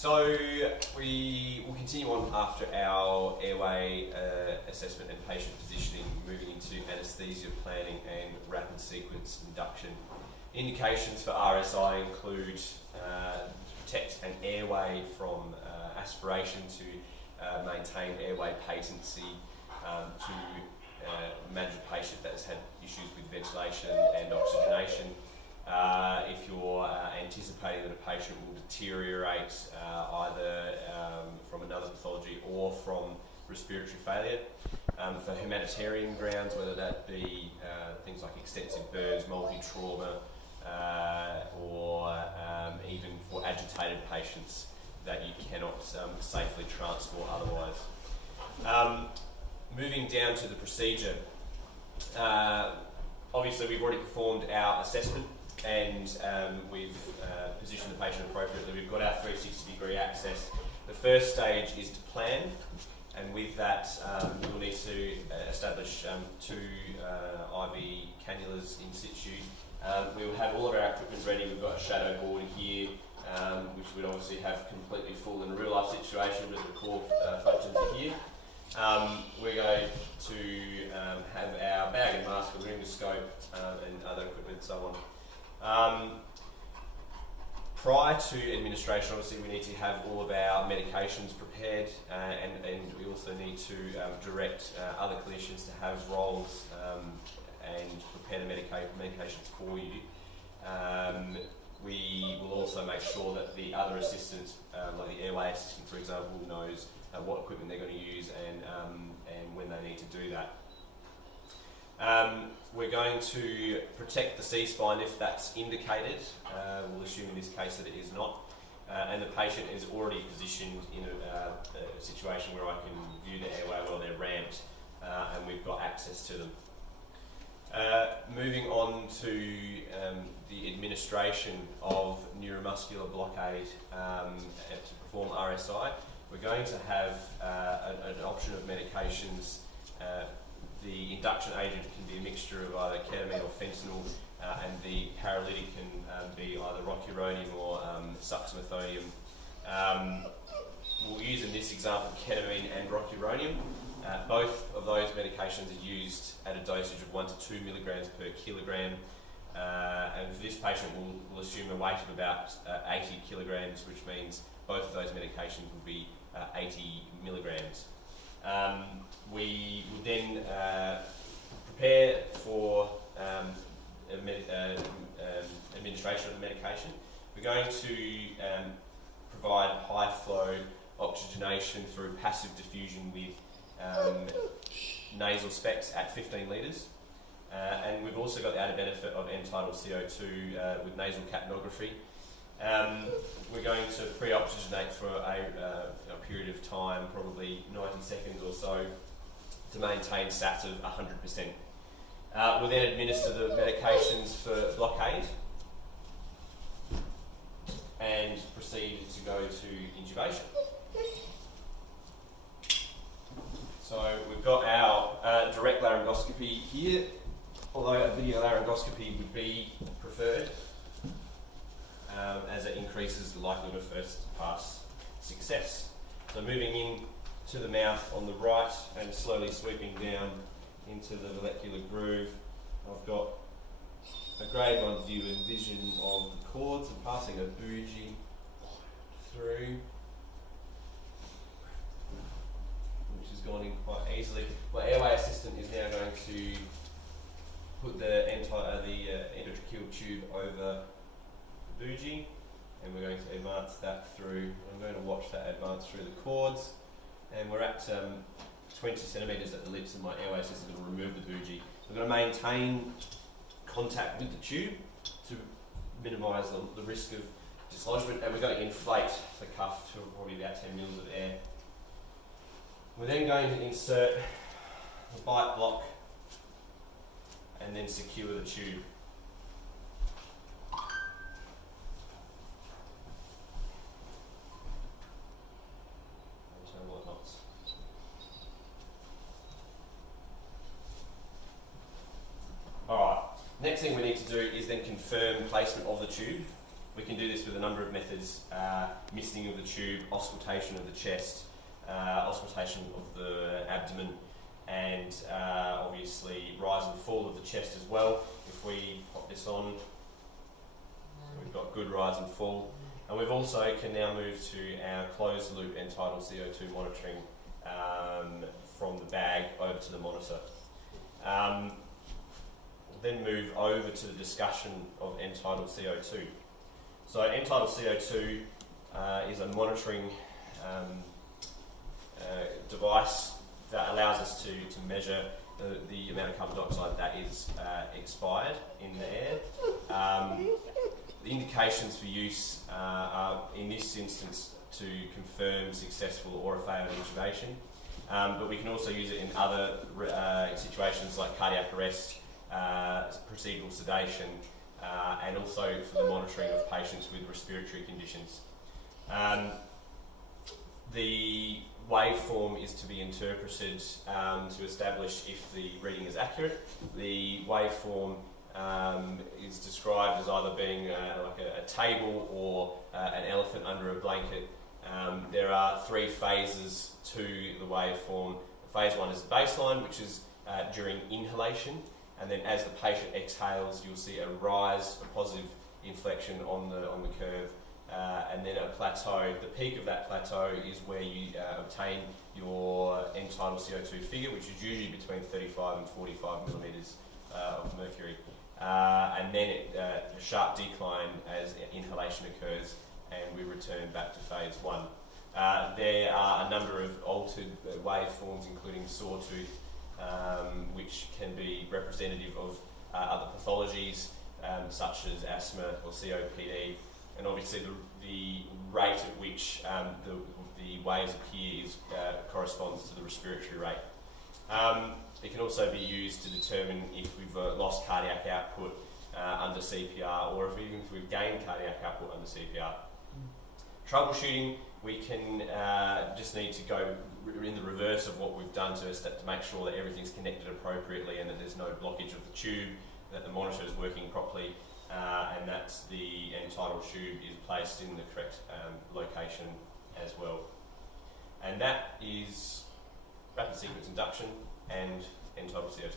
So we will continue on after our airway assessment and patient positioning, moving into anaesthesia planning and rapid sequence induction. Indications for RSI include protect an airway from aspiration to maintain airway patency, to manage a patient that has had issues with ventilation and oxygenation. If you're anticipating that a patient will deteriorate either from another pathology or from respiratory failure. For humanitarian grounds, whether that be things like extensive burns, multi-trauma, or even for agitated patients that you cannot safely transport otherwise. Moving down to the procedure. Obviously we've already performed our assessment and we've positioned the patient appropriately. We've got our 360-degree access. The first stage is to plan, and with that we'll need to establish two IV cannulas in situ. We'll have all of our equipment ready. We've got a shadow board here, which would obviously have completely full in a real life situation, but the core functions are here. We're going to have our bag and mask, a laryngoscope, and other equipment and so on. Prior to administration, obviously we need to have all of our medications prepared, and we also need to direct other clinicians to have roles and prepare the medications for you. We will also make sure that the other assistants, like the airway assistant for example, knows what equipment they're going to use and when they need to do that. We're going to protect the C-spine if that's indicated. We'll assume in this case that it is not. And the patient is already positioned in a situation where I can view the airway while they're ramped, and we've got access to them. Moving on to the administration of neuromuscular blockade to perform RSI, we're going to have an option of medications. The induction agent can be a mixture of either ketamine or fentanyl, and the paralytic can be either rocuronium or succinylcholine. We'll use in this example ketamine and rocuronium. Both of those medications are used at a dosage of 1 to 2 milligrams per kilogram, and for this patient we'll assume a weight of about 80 kilograms, which means both of those medications will be 80 milligrams. We will then prepare for administration of the medication. We're going to provide high flow oxygenation through passive diffusion with nasal specs at 15 litres. And we've also got the added benefit of End-Tidal CO2 with nasal capnography. We're going to pre-oxygenate for a period of time, probably 90 seconds or so, to maintain SAT of 100%. We'll then administer the medications for Blockade and proceed to go to intubation. So we've got our direct laryngoscopy here, although a video laryngoscopy would be preferred, as it increases the likelihood of first pass success. So moving in to the mouth on the right and slowly sweeping down into the molecular groove, I've got a grade 1 view and vision of the cords and passing a bougie through, which has gone in quite easily. My airway assistant is now going to put the endotracheal tube over the bougie, and we're going to advance that through. I'm going to watch that advance through the cords, and we're at 20 centimetres at the lips, and my airway assistant will remove the bougie. We're going to maintain contact with the tube to minimise the risk of dislodgement, and we're going to inflate the cuff to probably about 10 mils of air. We're then going to insert the bite block and then secure the tube. Alright, next thing we need to do is then confirm placement of the tube We can do this with a number of methods: misting of the tube, auscultation of the chest, auscultation of the abdomen, and obviously rise and fall of the chest as well. If we pop this on, we've got good rise and fall. And we've also can now move to our closed loop End-Tidal CO2 monitoring from the bag over to the monitor. We'll then move over to the discussion of End-Tidal CO2. So End-Tidal CO2 is a monitoring device that allows us to measure the amount of carbon dioxide that is expired in the air. The indications for use are, in this instance, to confirm successful or a failed intubation, but we can also use it in other situations like cardiac arrest, procedural sedation, and also for the monitoring of patients with respiratory conditions. The waveform is to be interpreted to establish if the reading is accurate. The waveform is described as either being like a table or an elephant under a blanket. There are three phases to the waveform. Phase one is the baseline, which is during inhalation, and then as the patient exhales, you'll see a rise, a positive inflection on the curve, and then a plateau. The peak of that plateau is where you obtain your End-Tidal CO2 figure, which is usually between 35 and 45 millimetres of mercury. And then a sharp decline as inhalation occurs, and we return back to phase one. There are a number of altered waveforms, including sawtooth, which can be representative of other pathologies, such as asthma or COPD, and obviously the rate at which the waves appear corresponds to the respiratory rate. It can also be used to determine if we've lost cardiac output under CPR, or even if we've gained cardiac output under CPR. Troubleshooting, we can just need to go in the reverse of what we've done to make sure that everything's connected appropriately and that there's no blockage of the tube, that the monitor is working properly, and that the End-Tidal tube is placed in the correct location as well. And that is rapid sequence induction and End-Tidal CO2.